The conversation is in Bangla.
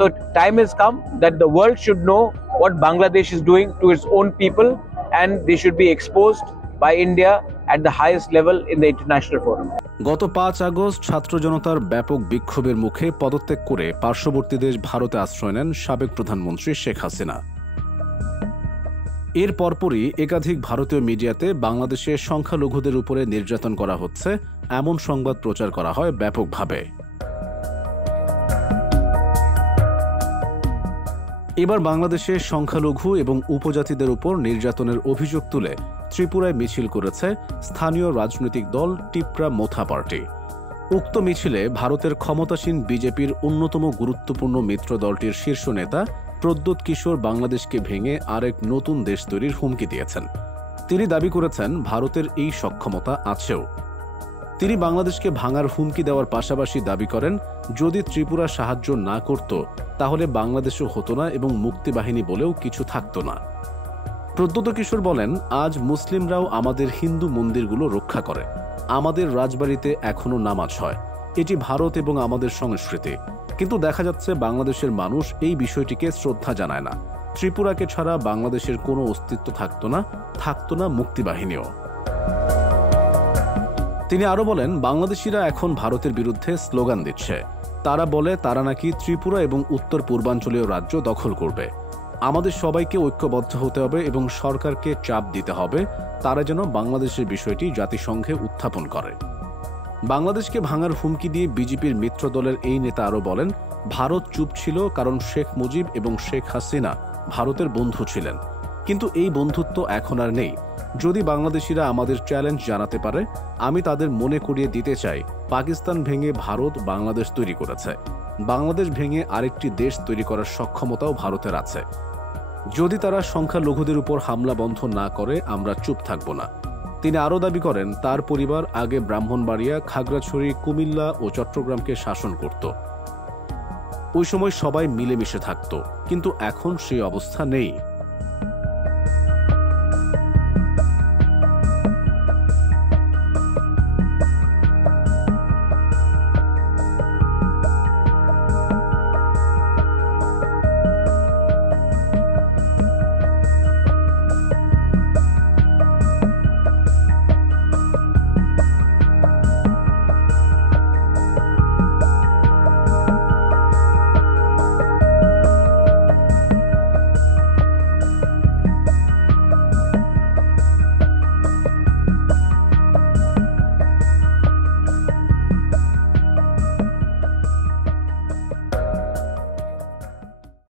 So time has come that the world should know what Bangladesh is doing to its own people, and they should be exposed by India at the highest level in the international forum. গত ৫ আগস্ট ছাত্র জনতার ব্যাপক বিক্ষোভের মুখে পদত্যাগ করে পার্শ্ববর্তী দেশ ভারতে আশ্রয় নেন সাবেক প্রধানমন্ত্রী শেখ হাসিনা। এর পরপরই একাধিক ভারতীয় মিডিয়াতে বাংলাদেশে সংখ্যালঘুদের উপরে নির্যাতন করা হচ্ছে এমন সংবাদ প্রচার করা হয় ব্যাপকভাবে। এবার বাংলাদেশে সংখ্যালঘু এবং উপজাতিদের উপর নির্যাতনের অভিযোগ তুলে ত্রিপুরায় মিছিল করেছে স্থানীয় রাজনৈতিক দল টিপ্রা মোথা পার্টি। উক্ত মিছিলে ভারতের ক্ষমতাসীন বিজেপির অন্যতম গুরুত্বপূর্ণ মিত্র দলটির শীর্ষ নেতা প্রদ্যোৎ কিশোর বাংলাদেশকে ভেঙে আরেক নতুন দেশ তৈরির হুমকি দিয়েছেন। তিনি দাবি করেছেন ভারতের এই সক্ষমতা আছেও। তিনি বাংলাদেশকে ভাঙার হুমকি দেওয়ার পাশাপাশি দাবি করেন যদি ত্রিপুরা সাহায্য না করত তাহলে বাংলাদেশও হতো না এবং মুক্তিবাহিনী বলেও কিছু থাকত না। প্রদ্যোৎ কিশোর বলেন, আজ মুসলিমরাও আমাদের হিন্দু মন্দিরগুলো রক্ষা করে, আমাদের রাজবাড়িতে এখনো নামাজ হয়, এটি ভারত এবং আমাদের সংস্কৃতি। কিন্তু দেখা যাচ্ছে বাংলাদেশের মানুষ এই বিষয়টিকে শ্রদ্ধা জানায় না। ত্রিপুরাকে ছাড়া বাংলাদেশের কোনো অস্তিত্ব থাকতো না মুক্তিবাহিনীও। তিনি আরো বলেন, বাংলাদেশিরা এখন ভারতের বিরুদ্ধে স্লোগান দিচ্ছে। তারা বলে তারা নাকি ত্রিপুরা এবং উত্তর পূর্বাঞ্চলীয় রাজ্য দখল করবে। আমাদের সবাইকে ঐক্যবদ্ধ হতে হবে এবং সরকারকে চাপ দিতে হবে তারা যেন বাংলাদেশের বিষয়টি জাতিসংঘে উত্থাপন করে। বাংলাদেশকে ভাঙার হুমকি দিয়ে বিজেপির মিত্র দলের এই নেতা আরো বলেন, ভারত চুপ ছিল কারণ শেখ মুজিব এবং শেখ হাসিনা ভারতের বন্ধু ছিলেন, কিন্তু এই বন্ধুত্ব এখন আর নেই। যদি বাংলাদেশিরা আমাদের চ্যালেঞ্জ জানাতে পারে, আমি তাদের মনে করিয়ে দিতে চাই পাকিস্তান ভেঙে ভারত বাংলাদেশ তৈরি করেছে, বাংলাদেশ ভেঙে আরেকটি দেশ তৈরি করার সক্ষমতাও ভারতের আছে। যদি তারা সংখ্যালঘুদের উপর হামলা বন্ধ না করে আমরা চুপ থাকব না। তিনি আরও দাবি করেন তার পরিবার আগে ব্রাহ্মণবাড়িয়া, খাগড়াছড়ি, কুমিল্লা ও চট্টগ্রামকে শাসন করত। ওই সময় সবাই মিলেমিশে থাকত, কিন্তু এখন সেই অবস্থা নেই।